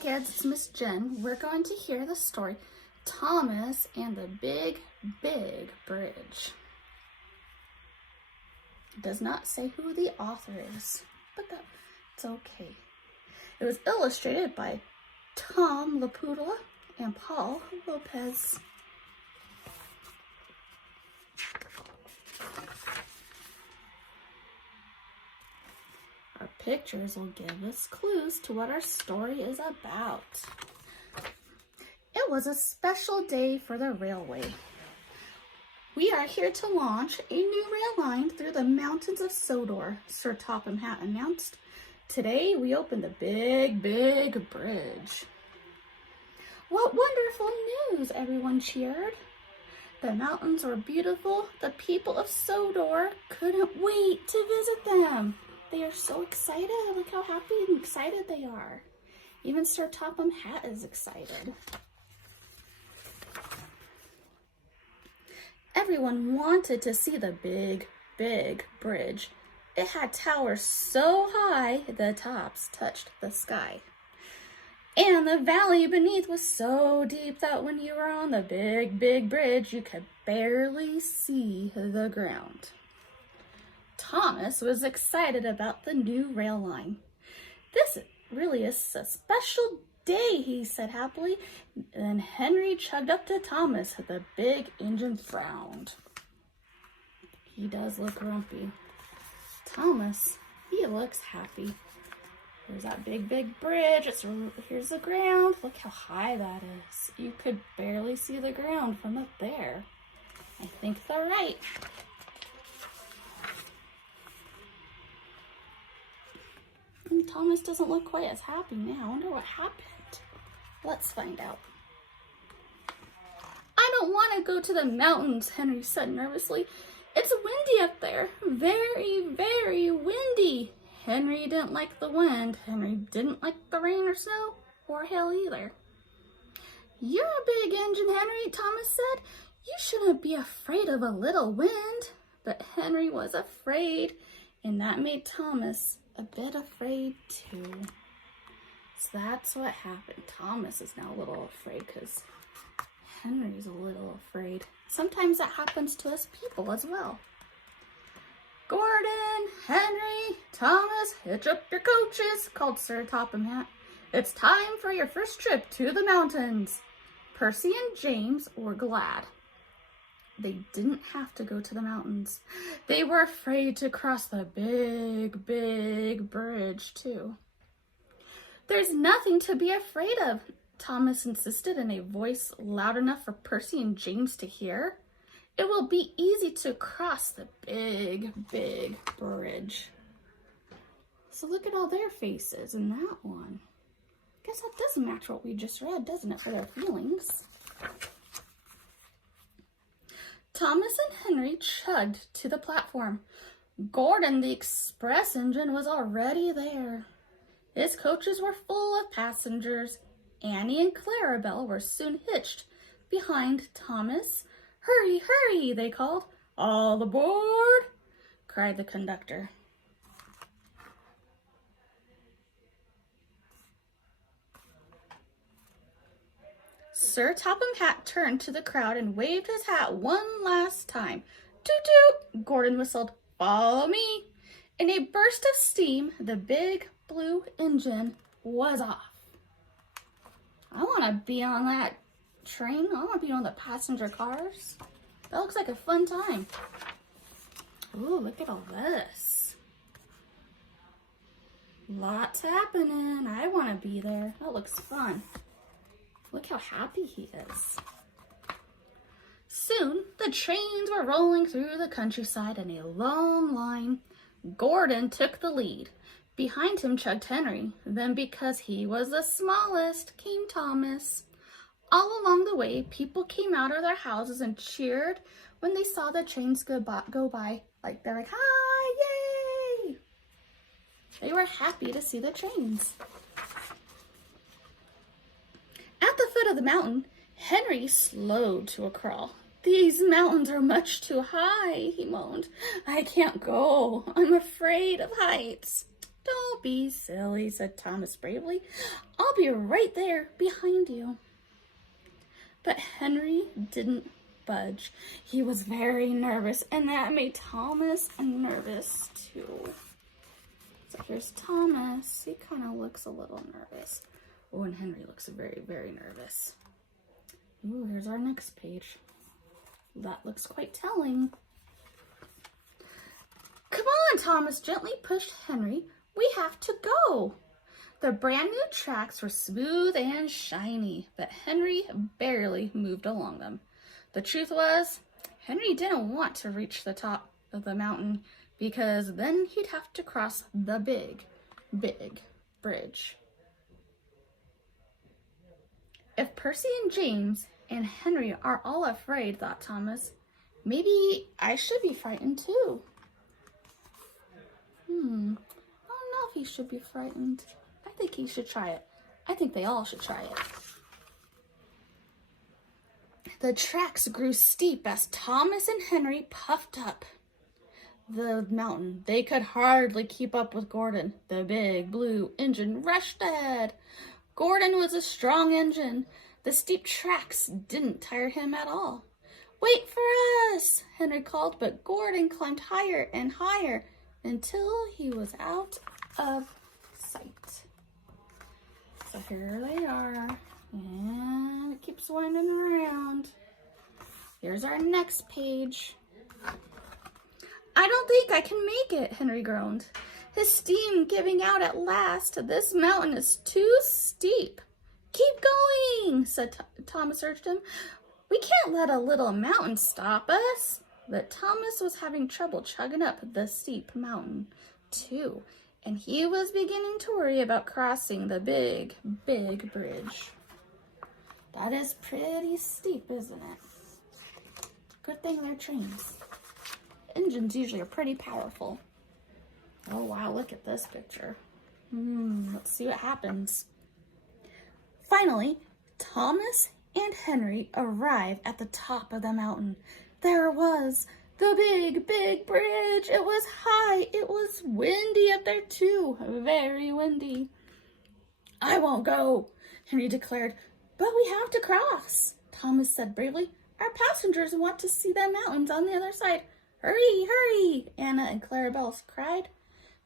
kids, it's Miss Jen. We're going to hear the story, Thomas and the Big, Big Bridge. It does not say who the author is, but that's okay. It was illustrated by Tom Laputa and Paul Lopez. Our pictures will give us clues to what our story is about. It was a special day for the railway. We are here to launch a new rail line through the mountains of Sodor, Sir Topham Hatt announced. Today we open the Big, Big Bridge. What wonderful news, everyone cheered. The mountains were beautiful. The people of Sodor couldn't wait to visit them. They are so excited. Look how happy and excited they are. Even Sir Topham Hatt is excited. Everyone wanted to see the Big, Big Bridge. It had towers so high the tops touched the sky. And the valley beneath was so deep that when you were on the Big, Big Bridge, you could barely see the ground. Thomas was excited about the new rail line. This really is a special day, he said happily. Then Henry chugged up to Thomas. The big engine frowned. He does look grumpy. Thomas, he looks happy. There's that big, big bridge. Here's the ground. Look how high that is. You could barely see the ground from up there. I think they're right. And Thomas doesn't look quite as happy now. I wonder what happened. Let's find out. I don't want to go to the mountains, Henry said nervously. It's windy up there. Very, very windy. Henry didn't like the wind. Henry didn't like the rain or snow or hail either. You're a big engine, Henry, Thomas said. You shouldn't be afraid of a little wind. But Henry was afraid, and that made Thomas a bit afraid too. So that's what happened. Thomas is now a little afraid because Henry's a little afraid. Sometimes that happens to us people as well. Gordon, Henry, Thomas, hitch up your coaches, called Sir Topham Hatt. It's time for your first trip to the mountains. Percy and James were glad. They didn't have to go to the mountains. They were afraid to cross the big, big bridge, too. There's nothing to be afraid of, Thomas insisted in a voice loud enough for Percy and James to hear. It will be easy to cross the big, big bridge. So look at all their faces in that one. Guess that does match what we just read, doesn't it, for their feelings? Thomas and Henry chugged to the platform. Gordon, the express engine, was already there. His coaches were full of passengers. Annie and Clarabelle were soon hitched behind Thomas. Hurry, hurry, they called. All aboard, cried the conductor. Sir Topham Hatt turned to the crowd and waved his hat one last time. Toot toot, Gordon whistled. Follow me. In a burst of steam, the big blue engine was off. I want to be on that train. I want to be on the passenger cars. That looks like a fun time. Ooh, look at all this. Lots happening. I want to be there. That looks fun. Look how happy he is. Soon, the trains were rolling through the countryside in a long line. Gordon took the lead. Behind him chugged Henry. Then, because he was the smallest, came Thomas. All along the way, people came out of their houses and cheered when they saw the trains go by. They're like, hi, yay! They were happy to see the trains. At the foot of the mountain, Henry slowed to a crawl. These mountains are much too high, he moaned. I can't go. I'm afraid of heights. Don't be silly, said Thomas bravely. I'll be right there behind you. But Henry didn't budge. He was very nervous, and that made Thomas nervous too. So here's Thomas. He kind of looks a little nervous. Oh, and Henry looks very, very nervous. Ooh, here's our next page. That looks quite telling. Come on, Thomas gently pushed Henry. We have to go. The brand new tracks were smooth and shiny, but Henry barely moved along them. The truth was, Henry didn't want to reach the top of the mountain because then he'd have to cross the big, big bridge. If Percy and James and Henry are all afraid, thought Thomas, maybe I should be frightened too. I don't know if he should be frightened. I think he should try it. I think they all should try it. The tracks grew steep as Thomas and Henry puffed up the mountain. They could hardly keep up with Gordon. The big blue engine rushed ahead. Gordon was a strong engine. The steep tracks didn't tire him at all. Wait for us, Henry called, but Gordon climbed higher and higher until he was out of sight. So here they are, and it keeps winding around. Here's our next page. I don't think I can make it, Henry groaned. His steam giving out at last. This mountain is too steep. Keep going, said Thomas urged him. We can't let a little mountain stop us. But Thomas was having trouble chugging up the steep mountain, too, and he was beginning to worry about crossing the big, big bridge. That is pretty steep, isn't it? Good thing they're trains. Engines usually are pretty powerful. Oh, wow, look at this picture. Let's see what happens. Finally, Thomas and Henry arrived at the top of the mountain. There was the big, big bridge. It was high. It was windy up there too. Very windy. I won't go, Henry declared. But we have to cross, Thomas said bravely. Our passengers want to see the mountains on the other side. Hurry, hurry, Anna and Clarabelle cried.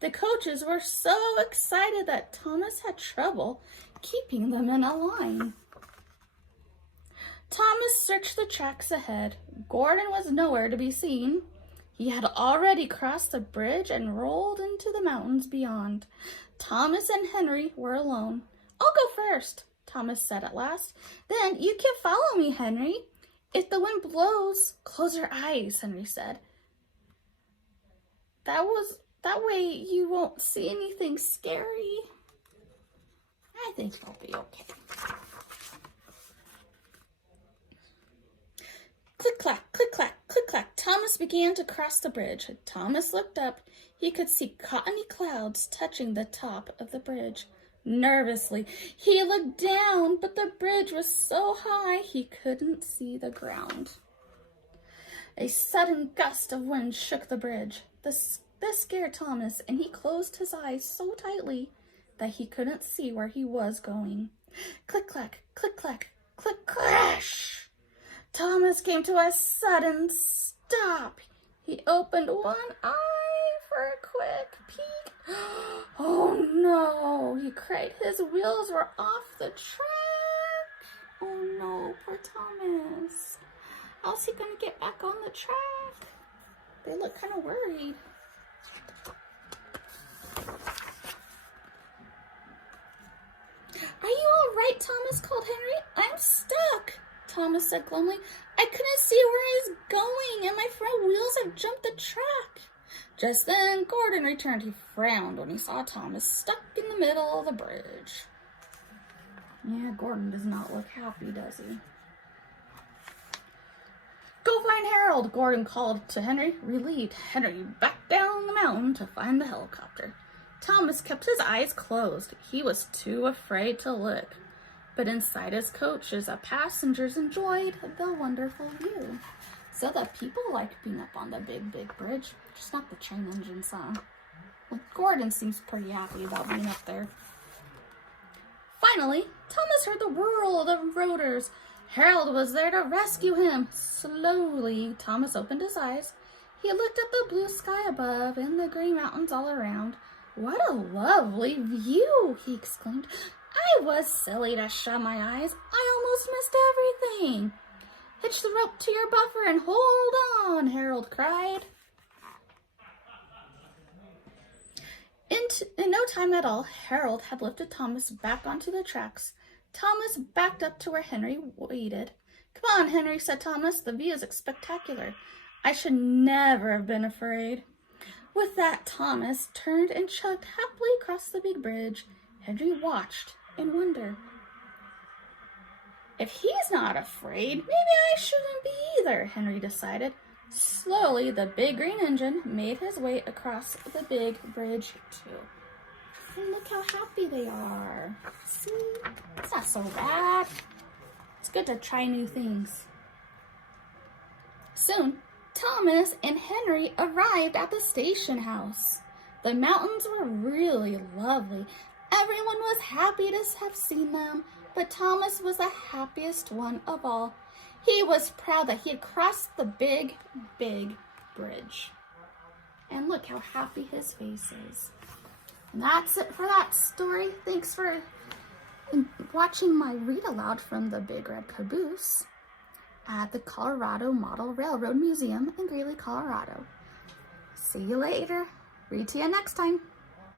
The coaches were so excited that Thomas had trouble keeping them in a line. Thomas searched the tracks ahead. Gordon was nowhere to be seen. He had already crossed the bridge and rolled into the mountains beyond. Thomas and Henry were alone. I'll go first, Thomas said at last. Then you can follow me, Henry. If the wind blows, close your eyes, Henry said. That way you won't see anything scary. I think you'll be okay. Click, clack, click, clack, click, clack. Thomas began to cross the bridge. Thomas looked up. He could see cottony clouds touching the top of the bridge. Nervously, he looked down, but the bridge was so high he couldn't see the ground. A sudden gust of wind shook the bridge. This scared Thomas, and he closed his eyes so tightly that he couldn't see where he was going. Click, clack, click, clack, click, crash! Thomas came to a sudden stop. He opened one eye for a quick peek. Oh no, he cried. His wheels were off the track. Oh no, poor Thomas. How's he gonna get back on the track? They look kind of worried. Are you all right, Thomas called Henry. I'm stuck, Thomas said glumly. I couldn't see where he's going, and my front wheels have jumped the track. Just then, Gordon returned. He frowned when he saw Thomas stuck in the middle of the bridge. Yeah, Gordon does not look happy, does he? Go find Harold, Gordon called to Henry. Relieved, Henry backed down the mountain to find the helicopter. Thomas kept his eyes closed. He was too afraid to look. But inside his coaches, the passengers enjoyed the wonderful view. So the people liked being up on the big, big bridge, just not the train engine song. Well, Gordon seems pretty happy about being up there. Finally, Thomas heard the whirl of the rotors. Harold was there to rescue him. Slowly, Thomas opened his eyes. He looked at the blue sky above and the green mountains all around. What a lovely view, he exclaimed. I was silly to shut my eyes. I almost missed everything. Hitch the rope to your buffer and hold on, Harold cried. In no time at all, Harold had lifted Thomas back onto the tracks. Thomas backed up to where Henry waited. Come on, Henry, said Thomas. The view is spectacular. I should never have been afraid. With that, Thomas turned and chugged happily across the big bridge. Henry watched in wonder. If he's not afraid, maybe I shouldn't be either, Henry decided. Slowly, the big green engine made his way across the big bridge, too. And look how happy they are. See? It's not so bad. It's good to try new things. Soon, Thomas and Henry arrived at the station house. The mountains were really lovely. Everyone was happy to have seen them, but Thomas was the happiest one of all. He was proud that he had crossed the big, big bridge. And look how happy his face is. And that's it for that story. Thanks for watching my read aloud from the Big Red Caboose at the Colorado Model Railroad Museum in Greeley, Colorado. See you later. Read to you next time.